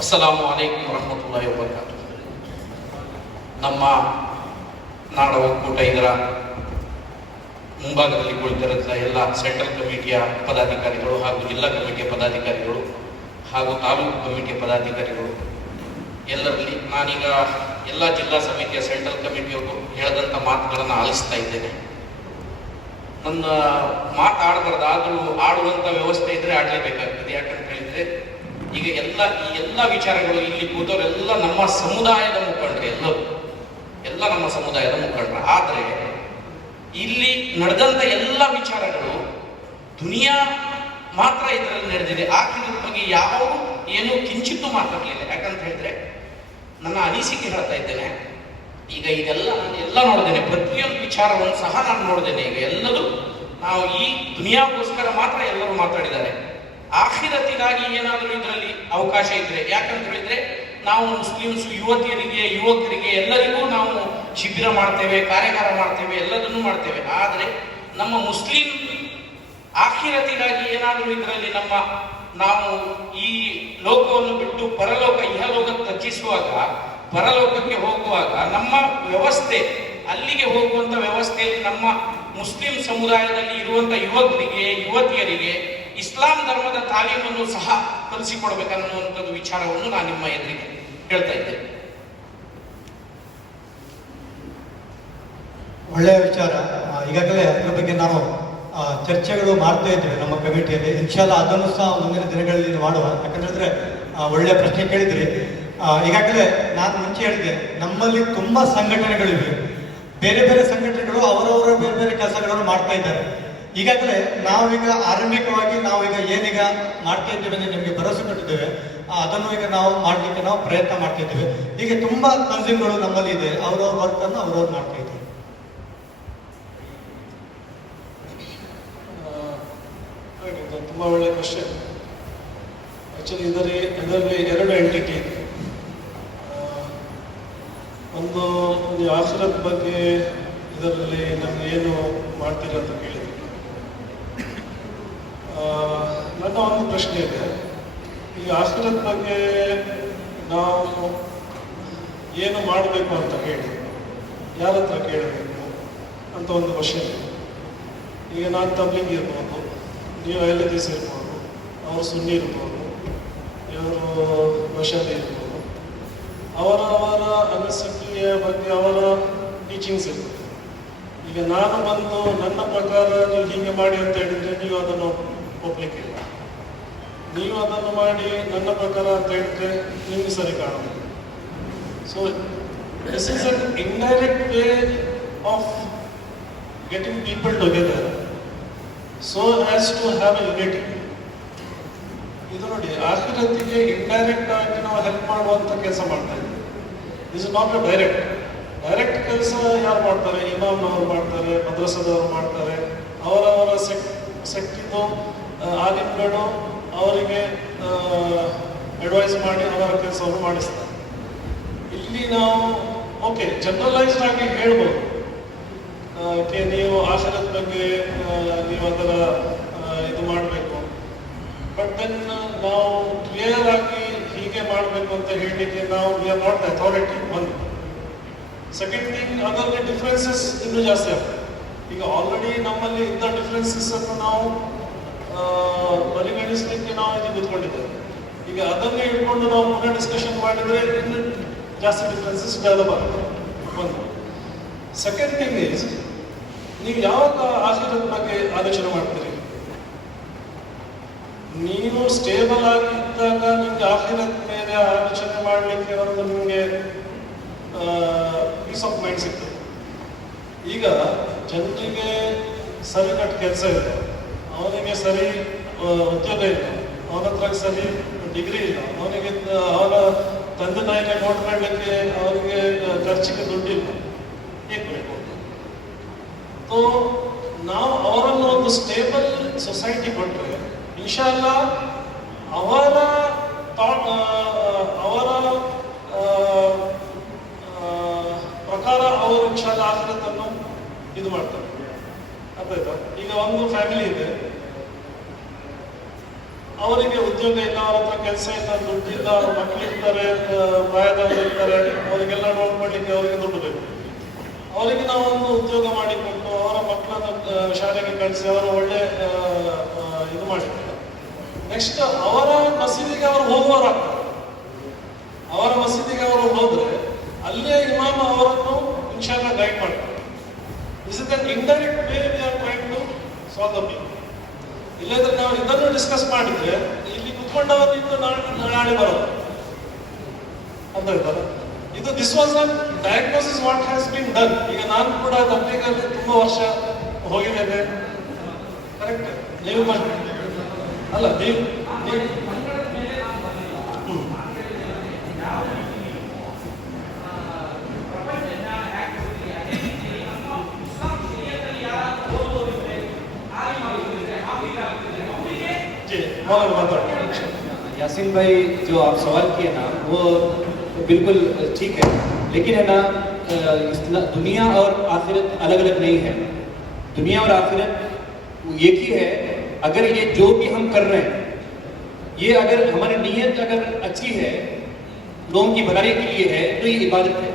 ಅಸ್ಸಲಾಮು ಅಲೈಕುಂ ವರಹಮತುಲ್ಲಾಹಿ ವಬರಕಾತು. ನಮ್ಮ ನಾಡ ಒಕ್ಕೂಟ ಇದರ ಮುಂಭಾಗದಲ್ಲಿ ಕುಳಿತಿರುವಂಥ ಎಲ್ಲ ಸೆಂಟ್ರಲ್ ಕಮಿಟಿಯ ಪದಾಧಿಕಾರಿಗಳು ಹಾಗೂ ಜಿಲ್ಲಾ ಕಮಿಟಿಯ ಪದಾಧಿಕಾರಿಗಳು ಹಾಗೂ ತಾಲೂಕು ಕಮಿಟಿಯ ಪದಾಧಿಕಾರಿಗಳು ಎಲ್ಲರಲ್ಲಿ ನಾನೀಗ ಎಲ್ಲ ಜಿಲ್ಲಾ ಸಮಿತಿಯ ಸೆಂಟ್ರಲ್ ಕಮಿಟಿಯವರು ಹೇಳಿದಂಥ ಮಾತುಗಳನ್ನು ಆಲಿಸ್ತಾ ಇದ್ದೇನೆ. ನನ್ನ ಮಾತಾಡಬಾರ್ದು, ಆದರೂ ಆಡುವಂಥ ವ್ಯವಸ್ಥೆ ಇದ್ದರೆ ಆಡಲೇಬೇಕಾಗ್ತದೆ. ಯಾಕಂತ ಹೇಳಿದರೆ ಈಗ ಈ ಎಲ್ಲ ವಿಚಾರಗಳು ಇಲ್ಲಿ ಕೂತವರೆಲ್ಲ ನಮ್ಮ ಸಮುದಾಯದ ಮುಖಂಡರು, ಎಲ್ಲ ನಮ್ಮ ಸಮುದಾಯದ ಮುಖಂಡರು. ಆದರೆ ಇಲ್ಲಿ ನಡೆದಂಥ ಎಲ್ಲ ವಿಚಾರಗಳು ದುನಿಯಾ ಮಾತ್ರ ಇದರಲ್ಲಿ ನಡೆದಿದೆ. ಆಕಿದ್ರ ಬಗ್ಗೆ ಯಾರು ಏನೂ ಕಿಂಚಿತ್ತೂ ಮಾತಾಡಲಿಲ್ಲ. ಯಾಕಂತ ಹೇಳಿದ್ರೆ ನನ್ನ ಅನಿಸಿಕೆ ಹೇಳ್ತಾ ಇದ್ದೇನೆ. ಈಗ ಎಲ್ಲ ನೋಡಿದ್ದೇನೆ, ಪ್ರತಿಯೊಂದು ವಿಚಾರವನ್ನು ಸಹ ನಾನು ನೋಡಿದ್ದೇನೆ. ಈಗ ಎಲ್ಲರೂ ನಾವು ಈ ದುನಿಯಾಗೋಸ್ಕರ ಮಾತ್ರ ಎಲ್ಲರೂ ಮಾತಾಡಿದ್ದಾರೆ. ಆಖಿರತಿಗಾಗಿ ಏನಾದರೂ ಇದರಲ್ಲಿ ಅವಕಾಶ ಇದ್ರೆ, ಯಾಕಂತ ಹೇಳಿದ್ರೆ ನಾವು ಮುಸ್ಲಿಮ್ಸ್ ಯುವತಿಯರಿಗೆ ಯುವಕರಿಗೆ ಎಲ್ಲರಿಗೂ ನಾವು ಶಿಬಿರ ಮಾಡ್ತೇವೆ, ಕಾರ್ಯಾಗಾರ ಮಾಡ್ತೇವೆ, ಎಲ್ಲದನ್ನು ಮಾಡ್ತೇವೆ. ಆದರೆ ನಮ್ಮ ಮುಸ್ಲಿಂ ಆಖಿರತಿಗಾಗಿ ಏನಾದರೂ ಇದರಲ್ಲಿ ನಾವು ಈ ಲೋಕವನ್ನು ಬಿಟ್ಟು ಪರಲೋಕ ಇಹಲೋಕ ತ್ಯಜಿಸುವಾಗ, ಪರಲೋಕಕ್ಕೆ ಹೋಗುವಾಗ ನಮ್ಮ ವ್ಯವಸ್ಥೆ ಅಲ್ಲಿಗೆ ಹೋಗುವಂತ ವ್ಯವಸ್ಥೆಯಲ್ಲಿ ನಮ್ಮ ಮುಸ್ಲಿಂ ಸಮುದಾಯದಲ್ಲಿ ಇರುವಂತ ಯುವಕರಿಗೆ ಯುವತಿಯರಿಗೆ ಇಸ್ಲಾಂ ಧರ್ಮದ ತಾಲೀಮನ್ನು ಸಹ ಕಲಿಸಿಕೊಡ್ಬೇಕನ್ನುವಂಥದ್ದು ವಿಚಾರವನ್ನು ನಾನು ನಿಮ್ಮ ಎದುರಿಗೆ ಹೇಳ್ತಾ ಇದ್ದೇನೆ. ಒಳ್ಳೆಯ ವಿಚಾರ. ಈಗಾಗಲೇ ಅದರ ಬಗ್ಗೆ ನಾವು ಚರ್ಚೆಗಳು ಮಾಡ್ತಾ ಇದ್ದೇವೆ ನಮ್ಮ ಕಮಿಟಿಯಲ್ಲಿ. ಇನ್ಶಾಲ್ಲ ಅದನ್ನು ಸಹ ಮುಂದಿನ ದಿನಗಳಲ್ಲಿ ಮಾಡುವ. ಯಾಕಂದ್ರೆ ಒಳ್ಳೆಯ ಪ್ರಶ್ನೆ ಕೇಳಿದ್ರಿ. ಈಗಾಗಲೇ ನಾನು ಮುಂಚೆ ಹೇಳಿದೆ, ನಮ್ಮಲ್ಲಿ ತುಂಬ ಸಂಘಟನೆಗಳಿವೆ. ಬೇರೆ ಬೇರೆ ಸಂಘಟನೆಗಳು ಅವರವರ ಬೇರೆ ಬೇರೆ ಕೆಲಸಗಳನ್ನು ಮಾಡ್ತಾ ಇದ್ದಾರೆ. ಈಗಾಗಲೇ ನಾವೀಗ ಆರಂಭಿಕವಾಗಿ ನಾವೀಗ ಏನೀಗ ಮಾಡ್ತಾ ಇದ್ದೇವೆ ಅಂದರೆ ನಿಮಗೆ ಭರವಸೆ ಕೊಟ್ಟಿದ್ದೇವೆ. ಅದನ್ನು ಈಗ ನಾವು ಮಾಡಲಿಕ್ಕೆ ನಾವು ಪ್ರಯತ್ನ ಮಾಡ್ತಾ ಇದ್ದೇವೆ. ಹೀಗೆ ತುಂಬ ತಂಜಿಮ್ಗಳು ನಮ್ಮಲ್ಲಿ ಇದೆ. ಅವರವ್ರ ವರ್ಕನ್ನು ಅವರವ್ರು ಮಾಡ್ತಾ ಇದ್ದಾರೆ. ತುಂಬ ಒಳ್ಳೆಯ ಕ್ವಶನ್. ಆ್ಯಕ್ಚುಲಿ ಇದರಲ್ಲಿ ಎರಡು ಎಂಟಿಟಿ ಇದೆ. ಒಂದು ಆಖಿರತ್ ಬಗ್ಗೆ ಇದರಲ್ಲಿ ನಮ್ಗೆ ಏನು ಮಾಡ್ತೀರ ಅಂತ ಕೇಳಿದ್ರು. ನನ್ನ ಒಂದು ಪ್ರಶ್ನೆ ಇದೆ, ಈ ಆಖಿರತ್ ಬಗ್ಗೆ ನಾವು ಏನು ಮಾಡಬೇಕು ಅಂತ ಹೇಳಿ ಯಾರ ಹತ್ರ ಕೇಳಬೇಕು ಅಂತ ಒಂದು ಕ್ವಶನ್ ಇದೆ. ಈಗ ನಾನು ತಬ್ಲಿಂಗ್ ಇರ್ಬೋದು, ನೀವು ಅಹ್ಲದೀಸ್ ಇರ್ಬೋದು, ಅವರು ಸುನ್ನಿ ಇರ್ಬೋದು, ಇವರು ಮಷಾದಿ ಇರ್ಬೋದು. ಅವರವರ ಅನಿಸಿಕೆಯ ಬಗ್ಗೆ ಅವರ ಟೀಚಿಂಗ್ಸ್ ಇರ್ತದೆ. ಈಗ ನಾನು ಬಂದು ನನ್ನ ಪ್ರಕಾರ ನೀವು ಹೀಗೆ ಮಾಡಿ ಅಂತ ಹೇಳಿದರೆ ನೀವು ಅದನ್ನು ಒಪ್ಪಲಿಕ್ಕಿಲ್ಲ. ನೀವು ಅದನ್ನು ಮಾಡಿ ನನ್ನ ಪ್ರಕಾರ ಅಂತ ಹೇಳಿದ್ರೆ ನಿಮಗೆ ಸರಿ ಕಾಣುತ್ತೆ. So this is an indirect way of getting people together so as to have a unity. ಇದು ನೋಡಿ, ಆಖಿರತಿಗೆ ಇಂಡೈರೆಕ್ಟ್ ಆಗಿ ನಾವು ಹೆಲ್ಪ್ ಮಾಡುವಂಥ ಕೆಲಸ ಮಾಡ್ತಾ ಇದ್ದೀವಿ. This is not A direct ಕೆಲಸ ಯಾರು ಮಾಡ್ತಾರೆ? ಇಮಾಮ್ನವರು ಮಾಡ್ತಾರೆ, ಮದ್ರಸದವರು ಮಾಡ್ತಾರೆ, ಅವರವರ ಸೆಕ್ಟಿದ್ದು ಆಲಿಮ್ಗಳು ಅವರಿಗೆ ಅಡ್ವೈಸ್ ಮಾಡಿ ಅವರ ಕೆಲಸವನ್ನು ಮಾಡಿಸ್ತಾರೆ. ಇಲ್ಲಿ ನಾವು ಓಕೆ ಜನರಲೈಸ್ಡ್ ಆಗಿ ಹೇಳ್ಬೋದು, ನೀವು ಆಖಿರತ್ ಬಗ್ಗೆ ನೀವು ಅದರ ಇದು ಮಾಡಬೇಕು. ಬಟ್ ದೆನ್ ನಾವು ಕ್ಲಿಯರ್ ಆಗಿ ಹೀಗೆ ಮಾಡಬೇಕು ಅಂತ ಹೇಳಲಿಕ್ಕೆ ನಾವು we are not the authority. ಒಂದು ಸೆಕೆಂಡ್ ಥಿಂಗ್, ಅದರಲ್ಲಿ ಡಿಫ್ರೆನ್ಸಸ್ ಇನ್ನೂ ಜಾಸ್ತಿ ಆಗ್ತದೆ. ಈಗ ಆಲ್ರೆಡಿ ನಮ್ಮಲ್ಲಿ ಇದ್ದ ಡಿಫ್ರೆನ್ಸಸ್ ಅನ್ನು ನಾವು ಪರಿಗಣಿಸಲಿಕ್ಕೆ ನಾವು ಇಲ್ಲಿ ಕೂತ್ಕೊಂಡಿದ್ದೇವೆ. ಈಗ ಅದನ್ನೇ ಇಟ್ಕೊಂಡು ನಾವು ಪುನಃ ಡಿಸ್ಕಷನ್ ಮಾಡಿದರೆ ಇನ್ನು ಜಾಸ್ತಿ ಡಿಫ್ರೆನ್ಸಸ್ ಡೆವಲಪ್ ಆಗುತ್ತೆ. ಒಂದು ಸೆಕೆಂಡ್ ಥಿಂಗ್ ಈಸ್, ನೀವು ಯಾವಾಗ ಆಖಿರತ್ ಬಗ್ಗೆ ಆಲೋಚನೆ ಮಾಡ್ತೀರಿ? ನೀವು ಸ್ಟೇಬಲ್ ಆಗಿದ್ದಾಗ ನಿಮ್ಗೆ ಆಖಿರತ್ ಮೇಲೆ ಆಲೋಚನೆ ಮಾಡಲಿಕ್ಕೆ ಒಂದು ನಿಮಗೆ ಪೀಸ್ ಆಫ್ ಮೈಂಡ್ ಸಿಗ್ತದೆ. ಈಗ ಜನರಿಗೆ ಸರಿ ಕಟ್ ಕೆಲಸ ಇಲ್ಲ, ಅವನಿಗೆ ಸರಿ ಉದ್ಯೋಗ ಇಲ್ಲ, ಅವನ ಹತ್ರ ಸರಿ ಡಿಗ್ರಿ ಇಲ್ಲ, ಅವನಿಗೆ ಅವನ ತಂದೆ ತಾಯಿಗೆ ನೋಡ್ಕೊಳ್ಳಿಕ್ಕೆ ಅವನಿಗೆ ಖರ್ಚಿಗೆ ದುಡ್ಡಿಲ್ಲ, ಹೇಗೆ ಬೇಕು? ಸೊ ನಾವು ಅವರನ್ನು ಒಂದು ಸ್ಟೇಬಲ್ ಸೊಸೈಟಿ ಕೊಟ್ಟರೆ ಇನ್ಶಾಲ್ಲ ಅವರ ಪ್ರಕಾರ ಅವರು ಇನ್ಶಾಲ್ಲ ಆಖಿರತನ್ನು ಇದು ಮಾಡ್ತಾರೆ. ಅರ್ಥ ಆಯ್ತಾ? ಈಗ ಒಂದು ಫ್ಯಾಮಿಲಿ ಇದೆ, ಅವರಿಗೆ ಉದ್ಯೋಗ ಉದ್ಯೋಗ ಇಲ್ಲ, ಅವ್ರ ಹತ್ರ ಕೆಲಸ ಇಲ್ಲ, ದುಡ್ಡಿಲ್ಲ, ಅವ್ರ ಮಕ್ಕಳಿರ್ತಾರೆ, ಪ್ರಾಯದವರು ಇರ್ತಾರೆ, ಅವರಿಗೆಲ್ಲ ನೋಡ್ಕೊಳ್ಳಿಕ್ಕೆ ಅವರಿಗೆ ದುಡ್ಡು ಬೇಕು. ಅವರಿಗೆ ನಾವು ಒಂದು ಉದ್ಯೋಗ ಮಾಡಿಕೊಟ್ಟು ಅವರ ಮಕ್ಕಳನ್ನ ಶಾಲೆಗೆ ಕಳಿಸಿ ಅವರ ಒಳ್ಳೆ ಇದು ಮಾಡಿದ್ದಾರೆ. ನೆಕ್ಸ್ಟ್ ಅವರ ಮಸೀದಿಗೆ ಅವರು ಹೋಗುವವರಾಗ್ತಾರೆ. ಅವರ ಮಸೀದಿಗೆ ಅವರು ಹೋದ್ರೆ ಅಲ್ಲೇ ಇಮಾಮ ಅವರನ್ನು ಇನ್ಶಾಲ್ಲ ಗೈಡ್ ಮಾಡ್ತಾರೆ. This is an indirect way we are trying to solve the people. ಇಲ್ಲದ್ರೆ ನಾವು ಇದನ್ನು ಡಿಸ್ಕಸ್ ಮಾಡಿದ್ರೆ ಇಲ್ಲಿ ಕುತ್ಕೊಂಡವರು ಇನ್ನು ನಾಳೆ ಬರೋದು ಅಂತ ಹೇಳ್ತಾರೆ. ಇದು this was an diagnosis what has been done. ಈಗ ನಾನು ಕೂಡ ತಬ್ಲೀಗಲ್ಲಿ ತುಂಬಾ ವರ್ಷ ಹೋಗಿದ್ದೇನೆ, ಕರೆಕ್ಟ್? ನೀವು ಅಲ್ಲ ನೀವು यासीन भाई जो आप सवाल किए ना वो बिल्कुल ठीक है, लेकिन है ना दुनिया और आखिरत अलग अलग नहीं है. दुनिया और आखिरत एक ही है. अगर ये जो भी हम कर रहे हैं ये अगर हमारी नीयत अगर अच्छी है, लोगों की भलाई के लिए है, तो ये इबादत है.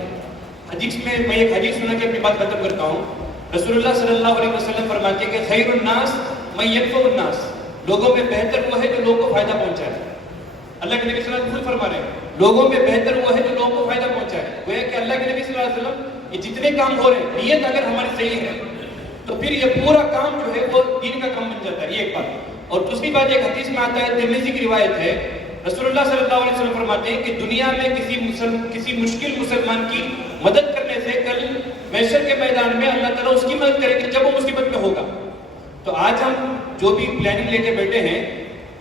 हदीस में मैं एक हदीस सुना के अपनी बात खत्म करता हूँ. रसूलुल्लाह सल्लल्लाहु अलैहि वसल्लम फरमाते हैं कि खैरुन नास मैं यकफुन नास. लोगों में बेहतर वो है जो लोगों को फायदा पहुंचाए. अल्लाह के नबी सल्लल्लाहु अलैहि वसल्लम खुद फरमा रहे हैं लोगों में बेहतर वो है जो लोगों को फायदा पहुंचाए. वो है कि अल्लाह के नबी सल्लल्लाहु अलैहि वसल्लम ये जितने काम हो रहे हैं नीयत अगर हमारी सही है तो फिर ये पूरा काम जो है वो दीन का काम बन जाता है. ये एक बात. और दूसरी बात एक हदीस में आता है, तिर्मिज़ी की रिवायत है, रसूलुल्लाह सल्लल्लाहु अलैहि वसल्लम फरमाते हैं कि दुनिया में किसी मुश्किल मुसलमान की मदद करने से कल महशर के मैदान में अल्लाह ताला उसकी मदद करेंगे जब वो मुसीबत में होगा. तो आज हम जो भी प्लानिंग लेके बैठे हैं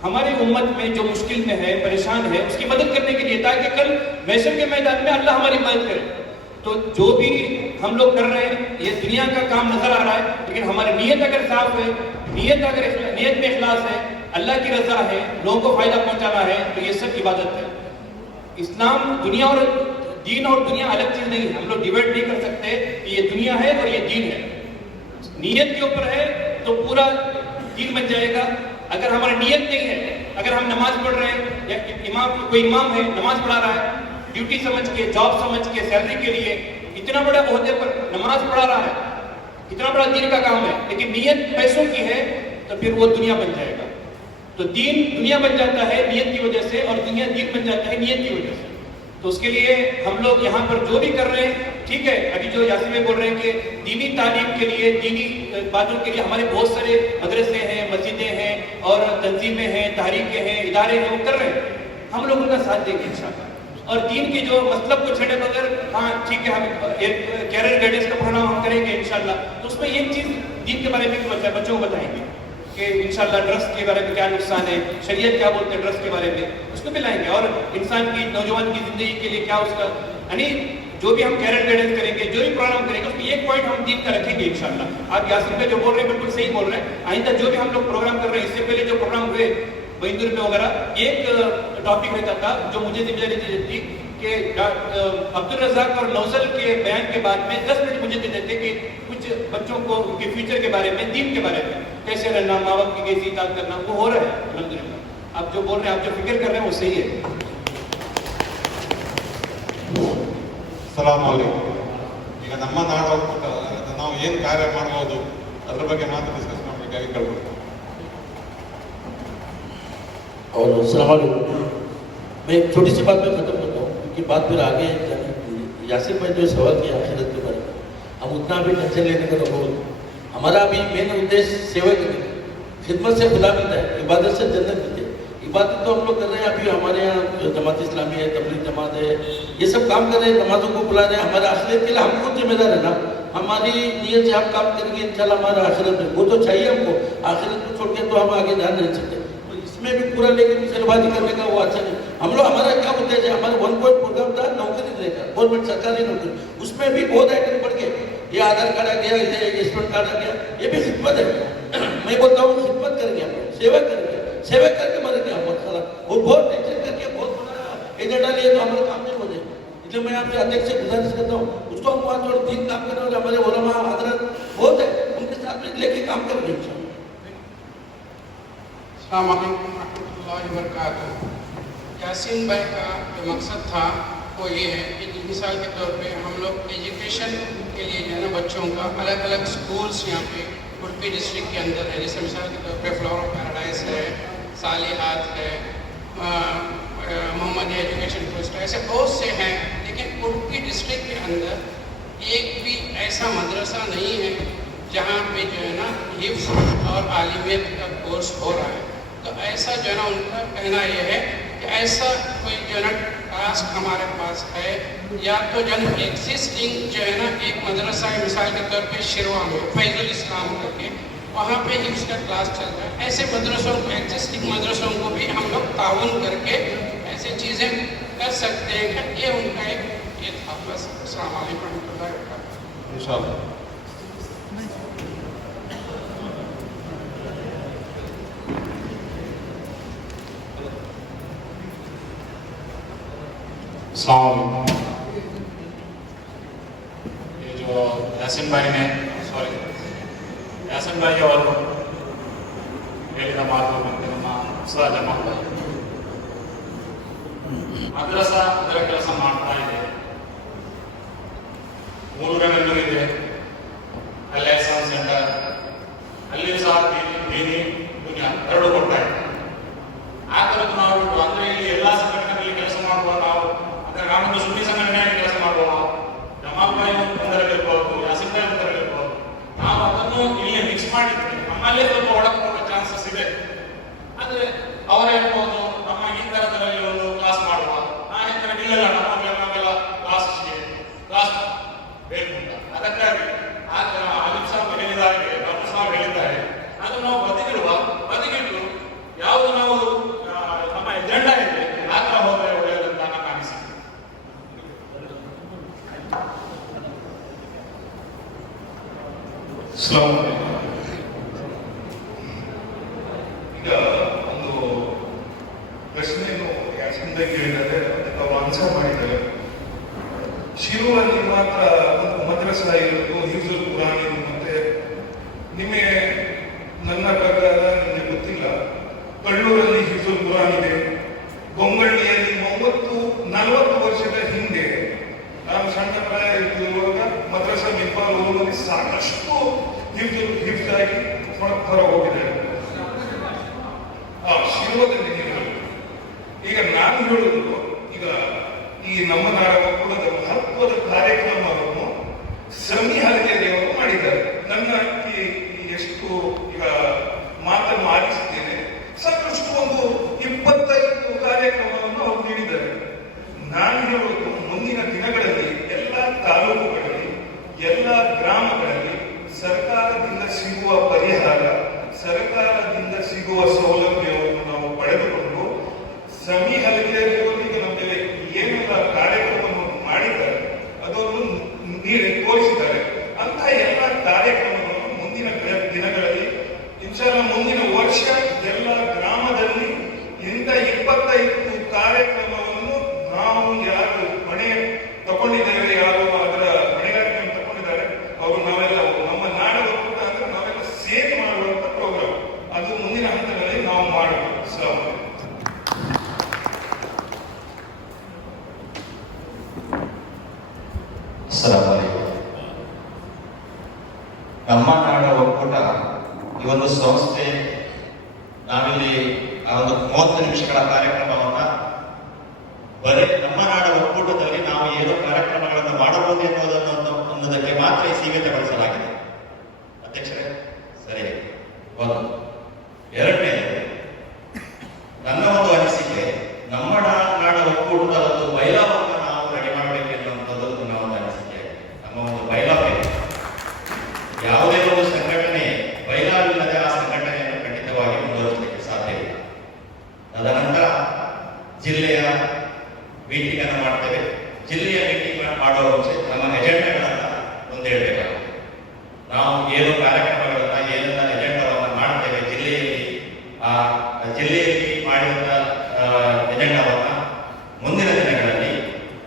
हमारी उम्मत में जो मुश्किल में है, परेशान है, उसकी मदद करने के लिए, ताकि कल महशर के मैदान में अल्लाह हमारी मदद करे. तो जो भी हम लोग कर रहे हैं ये दुनिया का काम नजर आ रहा है, लेकिन हमारी नीयत अगर साफ है, नीयत में इखलास है, अल्लाह की रजा है, लोगों को फायदा पहुंचाना है, तो ये सब इबादत है. इस्लाम दुनिया और दीन और दुनिया अलग चीज नहीं है. हम लोग डिवाइड नहीं कर सकते कि ये दुनिया है और ये दीन है. नीयत के ऊपर है तो पूरा दीन बन जाएगा. अगर हमारी नीयत नहीं है, अगर हम नमाज पढ़ रहे हैं या कोई इमाम है नमाज पढ़ा रहा है, ड्यूटी समझ के, जॉब समझ के, सैलरी के लिए इतना बड़ा ओहदे पर नमाज पढ़ा रहा है, इतना बड़ा दीन का काम है, लेकिन नीयत पैसों की है तो फिर वो दुनिया बन जाएगा. तो दीन दुनिया बन जाता है नीयत की वजह से, और दुनिया दीन बन जाता है नीयत की वजह से. तो उसके लिए हम लोग यहाँ पर जो भी कर रहे हैं ठीक है. अभी जो यासीन भाई बोल रहे हैं कि दीनी तालीम के लिए, दीनी बातों के लिए हमारे बहुत सारे मदरसे हैं, मस्जिदें हैं और तंजीमें हैं, तहरीकें हैं, इदारे हैं, वो कर रहे हैं. हम लोग उनका साथ देंगे इंशाल्लाह. और दीन की जो मतलब को छेड़े बगैर, हाँ ठीक है, हम एक कैरियर गाइडेंस का प्रोग्राम हम करेंगे इंशाल्लाह. तो उसमें एक चीज़ दीन के बारे में बच्चों को बताएंगे कि इंशाल्लाह ड्रग्स के बारे में क्या नुकसान है, शरीयत क्या बोलते हैं ड्रग्स के बारे में, उसको भी लाएंगे. और इंसान की, नौजवान की जिंदगी के लिए क्या उसका, यानी जो भी हम कैरियर गाइडेंस करेंगे, जो भी प्रोग्राम करेंगे, उसमें एक पॉइंट हम दीन का रखेंगे इंशाल्लाह. आप यासीन भाई जो बोल रहे हैं बिल्कुल सही बोल रहे हैं. आइंदा जो भी हम लोग प्रोग्राम कर रहे हैं, इससे पहले जो प्रोग्राम हुए बहिंदुर में वगैरह, एक टॉपिक रहता था जो मुझे जिम्मेदारी दी जाती कि अब्दुल रज़ाक और नौजल के बयान के बाद में 10 मिनट मुझे दे देते कि कुछ बच्चों को उनके फ्यूचर के बारे में, दीन के बारे में, कैसे रहना, माँ बाप की कैसी इताअत करना, वो हो रहा है अल्हम्दुलिल्लाह. आप जो बोल रहे हैं, आप जो फिक्र कर रहे हैं वो सही है. ಸಲಾಮ್ ಅಲೈಕುಂ. ಈಗ ನಮ್ಮ ನಾಡು ನಾವು ಏನು ಕಾರ್ಯ ಮಾಡ್ಬೋದು ಅದ್ರ ಬಗ್ಗೆ ಮಾತ್ರ ಡಿಸ್ಕಸ್ ಮಾಡಬೇಕಾಗಿ ಕೇಳ್ಬೋದು. और अस्सलाम वालेकुम. मैं एक छोटी सी बात में ख़त्म करता हूँ क्योंकि बात फिर आगे यासिर भाई जो सवाल किया आखिरत के बारे में, हम उतना भी टेंशन लेने का तो हमारा अभी मेन उद्देश्य सेवा करने का, खिदमत से खुदा मिलता है, इबादत से जन्नत मिलती है. इबादत तो हम लोग कर रहे हैं. अभी हमारे यहाँ जो जमात इस्लामी है, तबलीग जमात है, ये सब काम कर रहे हैं, नमाजों को बुला रहे हैं. हमारे आखिरत के लिए हम खुद जिम्मेदार है ना. हमारी नीयत से हम काम करेंगे इंशाल्लाह हमारा आखिरत में वो तो चाहिए हमको. आखिरत को छोड़ के तो हम आगे जान नहीं सकते. इसमें भी पूरा लेके मुसलमानी करने का वो अच्छा नहीं. हम लोग, हमारा क्या उद्देश्य है, हमारा 1 पॉइंट प्रोग्राम था नौकरी देने का, गवर्नमेंट सरकारी नौकरी. उसमें भी बहुत आइटम बढ़ गए. ये आधार कार्ड आ गया, इसे स्टूडेंट कार्ड आ गया, ये भी खिदमत है. मैं बोलता हूँ खिदमत करेंगे, हम सेवा करेंगे, सेवा करके मरेंगे हम खाला. और बहुत टेंशन करके बहुत बड़ा एजेंडा लिए तो हमारा काम नहीं हो जाए. इसलिए मैं आपसे अध्यक्ष से गुजारिश करता हूँ, उसको हम वहाँ थोड़ा ठीक काम करने वाले हमारे उलमा हजरत बहुत है, उनके साथ में लेके काम करेंगे इंशाल्लाह. अस्सलाम वालेकुम। रहमतुल्लाहि व बरकातुहू। यासीन भाई का जो मकसद था वो ये है कि मिसाल के तौर पे हम लोग एजुकेशन के लिए जो है ना बच्चों का अलग अलग स्कूल्स यहाँ पे उडुपी डिस्ट्रिक्ट के अंदर है। जैसे मिसाल के तौर पे फ्लावर ऑफ पैराडाइज है, सालिहात है, मोहम्मद एजुकेशन ट्रस्ट, ऐसे बहुत से हैं। लेकिन उडुपी डिस्ट्रिक्ट के अंदर एक भी ऐसा मदरसा नहीं है जहाँ पे जो है ना हिफ्ज़ और आलिमियत का कोर्स हो रहा है। तो ऐसा जो है ना उनका कहना यह है कि ऐसा कोई जो है ना टास्क हमारे पास है, या तो जो है एग्जिस्टिंग जो है ना एक मदरसा है मिसाल के तौर पे शिरवा में फैजुल इस्लाम करके, वहाँ पे हिफ्ज़ का क्लास चल रहा है। ऐसे मदरसों को, एग्जिस्टिंग मदरसों को भी हम लोग ताउन करके ऐसी चीज़ें कर सकते हैं। ये उनका एक ये था। बस अस्सलाम वालेकुम रहमतुल्लाहि व बरकातुहू। इंशाल्लाह। ये जो यासीन भाई ने ಯಾಸನ್ ಭಾಯಿ ಅವರು ಹೇಳಿದ ಮಾತು ಮತ್ತು ನಮ್ಮ ಉತ್ಸಾಹ ಜಮಾತ್ ಭಾಯಿ ಮದ್ರಸಾ ಅದರ ಕೆಲಸ ಮಾಡ್ತಾ ಇದೆ. ಮೂರುಗಳಲ್ಲೂ ಇದೆ, ಅಲ್ಲಿ ಎಹ್ಸಾನ್ ಸೆಂಟರ್, ಅಲ್ಲಿ ಸಹ ದೀನಿ ದುನಿಯಾ ಎರಡು ಕೊಡ್ತಾ ಇದೆ. ಆ ಥರದ್ದು ನಾವು ಬಿಟ್ಟು ಅಂದ್ರೆ ಇಲ್ಲಿ ಎಲ್ಲ ಸಂಘಟನೆಗಳಲ್ಲಿ ಕೆಲಸ ಮಾಡುವ ನಾವು, ಅಂದ್ರೆ ನಾವೊಂದು ಸುನ್ನಿ ಸಂಘಟನೆಯಾಗಿ ಕೆಲಸ ಮಾಡುವ, ಜಮಾತ್ ಭಾಯಿ ಒಂದರಲ್ಲಿರ್ಬೋದು, ಯಾಸಿನ್ ಭಾಯಿ ಒಂದರಲ್ಲಿರ್ಬೋದು, ನಾವು ಅದನ್ನು ಇಲ್ಲಿ ಮಿಕ್ಸ್ ಮಾಡಿದ್ರೆ ನಮ್ಮಲ್ಲೇ ಸ್ವಲ್ಪ ಒಳಗೆ ಚಾನ್ಸಸ್ ಇದೆ. ಅಂದ್ರೆ ಅವರೇ ಹೇಳ್ಬೋದು ನಮ್ಮ ಈ ತರದಲ್ಲಿ ಒಂದು ಕ್ಲಾಸ್ ಮಾಡುವ, ನಾ ಹೇಳ್ತಾರೆ ಇಲ್ಲ ನಮ್ಮೆಲ್ಲ ಕ್ಲಾಸ್ ಬೇಕು ಅಂತ. ಅದಕ್ಕಾಗಿ ಆ ತರ ಅಲಿಫ್ ಸಾಬ್ ಹೇಳಿದ್ದಾರೆ, ಡಾಕ್ಟರ್ ಸಾಬ್ ಹೇಳಿದ್ದಾರೆ, ಅದು ನಾವು ಬದಿಗಿಟ್ಟು ಯಾವುದು ನಾವು ನಮ್ಮ ಎಜೆಂಡಾ ಇದೆ ಆ ತರ ಹೋದ್ರೆ ಒಳ್ಳೆಯದಂತ ನನ್ನ ಅನಿಸಿಕೆ. ಈಗ ಒಂದು ಪ್ರಶ್ನೆಯನ್ನು ಯಾಸಿಂದ ಕೇಳಿದರೆ ಅದಕ್ಕೆ ಅವರು ಆನ್ಸರ್ ಮಾಡಿದ್ದಾರೆ. ಶಿರುವಲ್ಲಿ ಮಾತ್ರ ಒಂದು ಮದ್ರಸಾ ಇರೋದು, ಹಿಫ್ಜುಲ್ ಕುರಾನ್ ಇದು. ಮತ್ತೆ ನಿಮಗೆ ನನ್ನ ಪ್ರಕಾರ ನಿಮಗೆ ಗೊತ್ತಿಲ್ಲ, ಕಳ್ಳೂರಲ್ಲಿ ಹಿಫ್ಜುಲ್ ಕುರಾನ್ ಇದೆ. ಗೊಂಗಳ್ಳಿಯಲ್ಲಿ 40 ವರ್ಷದ ಹಿಂದೆ ನಾನು ಸಣ್ಣ ಪ್ರಾಯ ಇರುವಾಗ ಮದ್ರಸಾ ಮಿಫಾಲ್ ಊರಿನಲ್ಲಿ ಸಾಕಷ್ಟು ಹಿಫ್ಜ್ ಆಗಿ ಹೊರ ಹೋಗಿದ್ದಾರೆ. ಶಿರುವದಲ್ಲಿ ಈಗ ನಾನು ಹೇಳುವುದು, ಈಗ ಈ ನಮ್ಮ ನಾಡ ಒಕ್ಕೂಟದ ಮಹತ್ವದ ಕಾರ್ಯಕ್ರಮವನ್ನು ಸಮಿ ಹಲಗೆರೆಯವರು ಮಾಡಿದ್ದಾರೆ. ನನ್ನ ಎಷ್ಟು ಈಗ ಮಾತನ್ನು ಆಲಿಸಿದ್ದೇನೆ, ಸಾಕಷ್ಟು ಒಂದು 25 ಕಾರ್ಯಕ್ರಮವನ್ನು ಅವರು ನೀಡಿದ್ದಾರೆ. ನಾನು ಹೇಳುವುದು, ಮುಂದಿನ ದಿನಗಳಲ್ಲಿ ಎಲ್ಲ ತಾಲೂಕುಗಳಲ್ಲಿ, ಎಲ್ಲ ಗ್ರಾಮಗಳಲ್ಲಿ ಸರ್ಕಾರದಿಂದ ಸಿಗುವ ಪರಿಹಾರ, ಸರ್ಕಾರದಿಂದ ಸಿಗುವ ಸೌಲಭ್ಯವನ್ನು ನಾವು ಪಡೆದುಕೊಂಡು ಸಮಿ ಹಲಗೆರೆಯವರಿಗೆ ನಮಗೆ ಏನೆಲ್ಲ ಕಾರ್ಯಕ್ರಮವನ್ನು ಮಾಡಿದ್ದಾರೆ ಅದನ್ನು ತೋರಿಸಿದ್ದಾರೆ. ಅಂತ ಎಲ್ಲ ಕಾರ್ಯಕ್ರಮವನ್ನು ಮುಂದಿನ ದಿನಗಳಲ್ಲಿ ಇನ್ಶಾಲ್ಲ ಮುಂದಿನ ವರ್ಷ ಎಲ್ಲ ಗ್ರಾಮದಲ್ಲಿ ಇಂಥ 25 ಕಾರ್ಯಕ್ರಮವನ್ನು ನಾವು ಯಾರು ಹೊಣೆ ತಗೊಂಡಿದ್ದೇವೆ, ಯಾರು ಅದರ ಹೊಣೆಗಾರಿಕೆಯನ್ನು ತಗೊಂಡಿದ್ದಾರೆ ಅವರು ನಾವೆಲ್ಲ ನಮ್ಮ ನಾಡ ಒಕ್ಕೂಟ ಅಂದ್ರೆ ನಾವೆಲ್ಲ ಸೇರಿ ಮಾಡುವಂತ ಪ್ರೋಗ್ರಾಮ್, ಅದು ಮುಂದಿನ ಹಂತಗಳಲ್ಲಿ ನಾವು ಮಾಡಬೇಕು. ನಮ್ಮ ನಾಡ ಒಕ್ಕೂಟ ಈ ಒಂದು ಸಂಸ್ಥೆ, ನಾವಿಲ್ಲಿ ಆ ಒಂದು 30 ನಿಮಿಷಗಳ ಕಾರ್ಯಕ್ರಮವನ್ನ ಬರೀ ನಮ್ಮ ನಾಡ ಒಕ್ಕೂಟದಲ್ಲಿ ನಾವು ಏನು ಕಾರ್ಯಕ್ರಮಗಳನ್ನು ಮಾಡಬಹುದು ಅನ್ನೋದಕ್ಕೆ ಮಾತ್ರ ಸೀಮಿತಗೊಳಿಸಲಾಗಿದೆ. ಅಧ್ಯಕ್ಷರೇ, ಸರಿ. ಒಂದು ಎರಡನೇ, ನನ್ನ ಒಂದು ಅನಿಸಿಕೆ, ನಮ್ಮ ನಾಡ ಒಕ್ಕೂಟದ ಒಂದು ಬೈಲಾವನ್ನು ನಾವು ರೆಡಿ ಮಾಡಬೇಕು ಎನ್ನುವಂಥದ್ದು ನನ್ನ ಒಂದು ಅನಿಸಿಕೆ. ನಮ್ಮ ಒಂದು ಬೈಲಾ ಬೇಕು. ಯಾವುದೇ ಒಂದು ಸಂಘಟನೆ ಬೈಲಾವಿಲ್ಲದೆ ಆ ಸಂಘಟನೆಯನ್ನು ಖಂಡಿತವಾಗಿ ಮುಂದುವರಿಸಲಿಕ್ಕೆ ಸಾಧ್ಯವಿಲ್ಲ. ತದನಂತರ ಜಿಲ್ಲೆಯ ಮೀಟಿಂಗ್ ಅನ್ನು ಮಾಡ್ತೇವೆ. ಜಿಲ್ಲೆಯ ಮೀಟಿಂಗ್ ಮಾಡುವ ಮುಂಚೆ ನಮ್ಮ ಎಜೆಂಡಾಗಳನ್ನ ಒಂದು ಹೇಳಬೇಕಾಗುತ್ತೆ. ನಾವು ಏನು ಕಾರ್ಯಕ್ರಮಗಳನ್ನ, ಏನೆಲ್ಲ ಎಜೆಂಡಾವನ್ನು ಮಾಡ್ತೇವೆ ಜಿಲ್ಲೆಯಲ್ಲಿ, ಆ ಜಿಲ್ಲೆಯಲ್ಲಿ ಮಾಡಿದಂಥ ಎಜೆಂಡಾವನ್ನ ಮುಂದಿನ ದಿನಗಳಲ್ಲಿ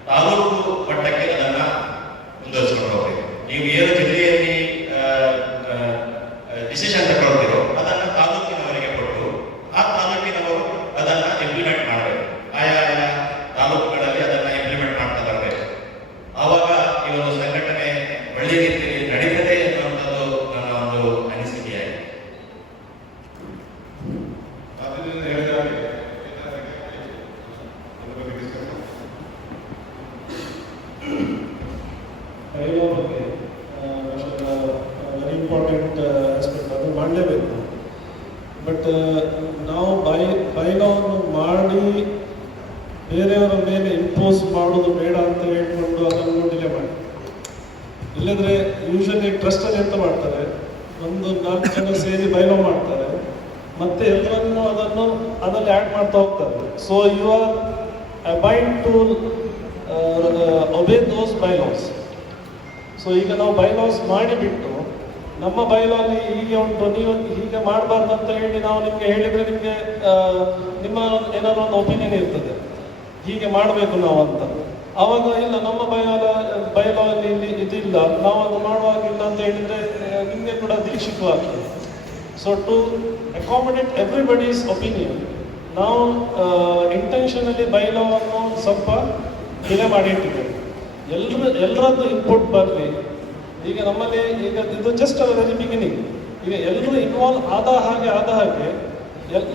ತಾಲೂಕು ಮಟ್ಟಕ್ಕೆ ಅದನ್ನ ಮುಂದುವರಿಸಿಕೊಂಡು ಹೋಗಬೇಕು. ನೀವು ಏನು ಜಿಲ್ಲೆಯಲ್ಲಿ ಡಿಸಿಷನ್ ತಗೊಳ್ತೀರೋ ಅದನ್ನು ತಾಲೂಕಿನವರಿಗೆ ಕೊಟ್ಟು ಆ ತಾಲೂಕಿನವರು ಅದನ್ನು ಮಾಡಿ ಬೇರೆಯವರ ಮೇಲೆ ಇಂಪೋಸ್ ಮಾಡೋದು ಬೇಡ ಅಂತ ಹೇಳ್ಕೊಂಡು ಅದನ್ನು ಡಿಲೇ ಮಾಡಿ. ಇಲ್ಲದ್ರೆ ಯೂಶಲಿ ಟ್ರಸ್ಟಲ್ಲಿ ಎಂತ ಮಾಡ್ತಾರೆ, ಒಂದು 4 ಜನ ಸೇರಿ ಬೈಲೋ ಮಾಡ್ತಾರೆ, ಮತ್ತೆ ಎಲ್ಲರನ್ನು ಅದರಲ್ಲಿ ಆ್ಯಡ್ ಮಾಡ್ತಾ ಹೋಗ್ತಾರೆ. So you are abide to obey those bylaws. So ಈಗ ನಾವು ಬೈಲಾಸ್ ಮಾಡಿಬಿಟ್ಟು ನಮ್ಮ ಬೈಲಲ್ಲಿ ಹೀಗೆ ಉಂಟು, ನೀವು ಹೀಗೆ ಮಾಡಬಾರ್ದು ಅಂತ ಹೇಳಿ ನಾವು ನಿಮಗೆ ಹೇಳಿದರೆ ನಿಮಗೆ ನಿಮ್ಮ ಏನಾದ್ರು ಒಂದು ಒಪಿನಿಯನ್ ಇರ್ತದೆ, ಹೀಗೆ ಮಾಡಬೇಕು ನಾವು ಅಂತ. ಆವಾಗ ಇಲ್ಲ, ನಮ್ಮ ಬೈಲಲ್ಲಿ ಇಲ್ಲಿ ಇದಿಲ್ಲ, ನಾವು ಅದು ಮಾಡುವಾಗಿಲ್ಲ ಅಂತ ಹೇಳಿದರೆ ನಿಮಗೆ ಕೂಡ ದೀಕ್ಷಿತವಾಗ್ತದೆ. So to accommodate everybody's opinion ನಾವು ಇಂಟೆನ್ಷನಲ್ಲಿ ಬೈಲವನ್ನು ಸ್ವಲ್ಪ ಡಿಲೇ ಮಾಡಿ ಇಟ್ಟಿದ್ದೇವೆ. ಎಲ್ಲರದ್ದು ಇನ್ಪುಟ್ ಬರಲಿ. ಈಗ ನಮ್ಮಲ್ಲಿ ಈಗ ಇದು ಜಸ್ಟ್ ವೆರಿ ಬಿಗಿನಿಂಗ್. ಈಗ ಎಲ್ಲರೂ ಇನ್ವಾಲ್ವ್ ಆದ ಹಾಗೆ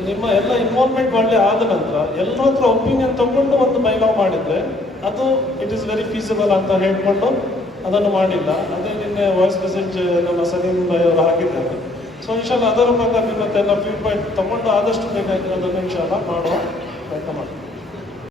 ನಿಮ್ಮ ಎಲ್ಲ ಇನ್ವಾಲ್ವ್ಮೆಂಟ್ ಒಳ್ಳೆ ಆದ ನಂತರ ಎಲ್ಲರ ಹತ್ರ ಒಪಿನಿಯನ್ ತಗೊಂಡು ಒಂದು ಬೈಲಾವ್ ಮಾಡಿದರೆ ಅದು ಇಟ್ ಈಸ್ ವೆರಿ ಫೀಸಿಬಲ್ ಅಂತ ಹೇಳ್ಕೊಂಡು ಅದನ್ನು ಮಾಡಿಲ್ಲ. ಅದೇ ನಿನ್ನೆ ವಾಯ್ಸ್ ಮೆಸೇಜ್ ನಮ್ಮ ಸಲೀಂ ಭಾಯ್ ಅವರು ಹಾಕಿದ್ದಾರೆ. ಸೊ ಇನ್ಶಾಲ್ಲ ಅದರ ಪ್ರಕಾರ ನಿಮ್ಮತ್ತೆಲ್ಲ ಫೀಡ್ಬ್ಯಾಕ್ ತಗೊಂಡು ಆದಷ್ಟು ಬೇಕಾಗಿ ಅದನ್ನು ಇನ್ಶಾಲ್ಲ ಮಾಡುವ ಪ್ರಯತ್ನ ಮಾಡಿ.